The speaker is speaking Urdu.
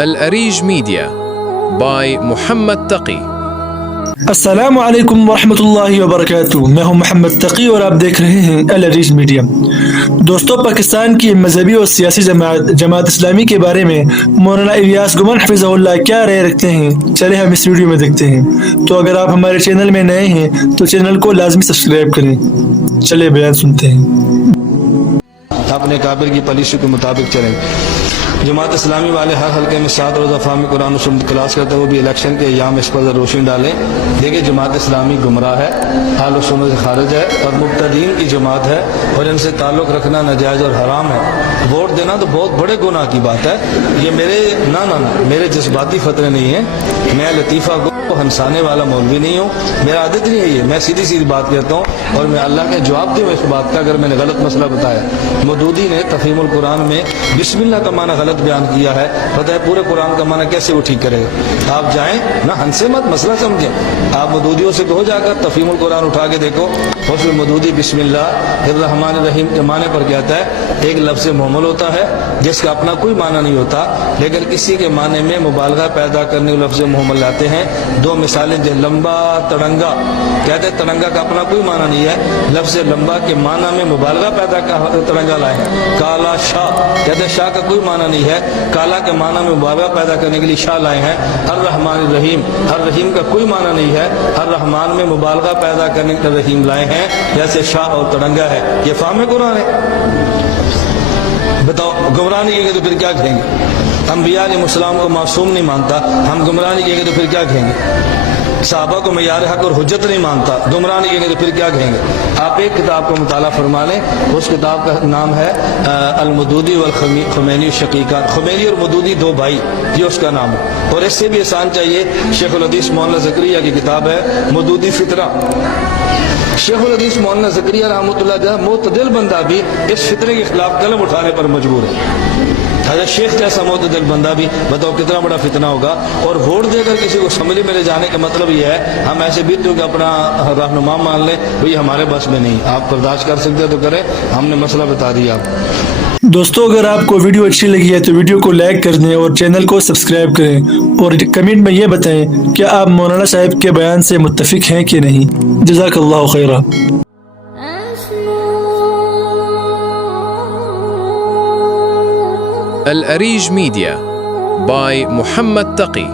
الأريج میڈیا بائی محمد تقی۔ السلام علیکم ورحمۃ اللہ وبرکاتہ، میں ہوں محمد تقی اور آپ دیکھ رہے ہیں الأريج میڈیا۔ دوستو، پاکستان کی مذہبی اور سیاسی جماعت اسلامی کے بارے میں مولانا الیاس گمن حفظہ اللہ کیا رائے رکھتے ہیں، چلے ہم اس ویڈیو میں دیکھتے ہیں۔ تو اگر آپ ہمارے چینل میں نئے ہیں تو چینل کو لازمی سبسکرائب کریں۔ چلے بیان سنتے ہیں۔ اپنے کابر کی پالیسی کے مطابق چلیں۔ جماعت اسلامی والے ہر حلقے میں 7 روزہ فہمی قرآن و سنت کلاس کرتے ہوئے بھی الیکشن کے ایام اس پر روشنی ڈالیں۔ دیکھیں، جماعت اسلامی گمراہ ہے، اہل سنت سے خارج ہے اور مبتدئین کی جماعت ہے، اور ان سے تعلق رکھنا ناجائز اور حرام ہے۔ ووٹ دینا تو بہت بڑے گناہ کی بات ہے۔ یہ میرے جذباتی فتوے نہیں ہیں۔ میں لطیفہ کو ہنسانے والا مولوی نہیں ہوں، میرا عادت نہیں ہے یہ۔ میں سیدھی بات کہتا ہوں اور میں اللہ کے جواب دوں اس بات کا اگر میں نے غلط مسئلہ بتایا۔ مودودی نے تفہیم القرآن میں بسم اللہ کا معنی غلط بیان کیا ہے، پتہ ہے پورے قرآن کا معنی کیسے وہ ٹھیک کرے گا؟ آپ جائیں نہ، ہنسے مت، مسئلہ سمجھیں۔ آپ مودودیوں سے کہو جا کر تفہیم القرآن اٹھا کے دیکھو، اس میں مودودی بسم اللہ الرحمن الرحیم کے معنی پر کہتا ہے ایک لفظ محمل ہوتا ہے جس کا اپنا کوئی معنی نہیں ہوتا، لیکن کسی کے معنی میں مبالغہ پیدا کرنے والے لفظ محمل لاتے ہیں۔ 2 مثالیں جو لمبا تڑنگا کہتے ہیں، تڑنگا کا اپنا کوئی معنی نہیں ہے، لفظ لمبا کے معنی میں مبالغہ پیدا کر تڑنگا لائے ہیں۔ کالا شاہ کہتے ہیں، شاہ کا کوئی معنی نہیں ہے، کالا کے معنی میں مبالغہ پیدا کرنے کے لیے شاہ لائے ہیں۔ الرحمن الرحیم، الرحیم کا کوئی معنی نہیں ہے، الرحمن میں مبالغہ پیدا کرنے کے لیے رحیم لائے ہیں، جیسے شاہ اور تڑنگا ہے۔ یہ فہم قرآن ہے؟ بتاؤ، گمراہ نہیں کہیں گے تو پھر کیا کہیں گے؟ انبیاء علیہ السلام کو معصوم نہیں مانتا، ہم گمراہ نہیں کہیں گے تو پھر کیا کہیں گے؟ صحابہ کو معیار حق اور حجت نہیں مانتا، گمراہ نہیں کہیں گے تو پھر کیا کہیں گے؟ آپ ایک کتاب کو مطالعہ فرما لیں، اس کتاب کا نام ہے المودودی والخمینی شقیقان۔ خمینی اور مودودی 2 بھائی، یہ اس کا نام ہے۔ اور اس سے بھی آسان چاہیے، شیخ الحدیث مولانا زکریا کی کتاب ہے مودودی فطرہ۔ شیخ الحدیث مولانا زکریا رحمۃ اللہ جہاں معتدل بندہ بھی اس فطرے کے خلاف قلم اٹھانے پر مجبور ہے۔ حضرت شیخ جیسا معتدل بندہ بھی بتاؤ کتنا بڑا فتنہ ہوگا۔ اور ووٹ دے کر کسی کو اسمبلی میں لے جانے کا مطلب یہ ہے ہم ایسے بھی تو کہ اپنا رہنما مان لیں، بھئی ہمارے بس میں نہیں، آپ برداشت کر سکتے تو کریں، ہم نے مسئلہ بتا دیا آپ۔ دوستو، اگر آپ کو ویڈیو اچھی لگی ہے تو ویڈیو کو لائک کر دیں اور چینل کو سبسکرائب کریں، اور کمنٹ میں یہ بتائیں کہ آپ مولانا صاحب کے بیان سے متفق ہیں کہ نہیں۔ جزاک اللہ خیرہ۔ الأريج میڈیا بائی محمد تقی۔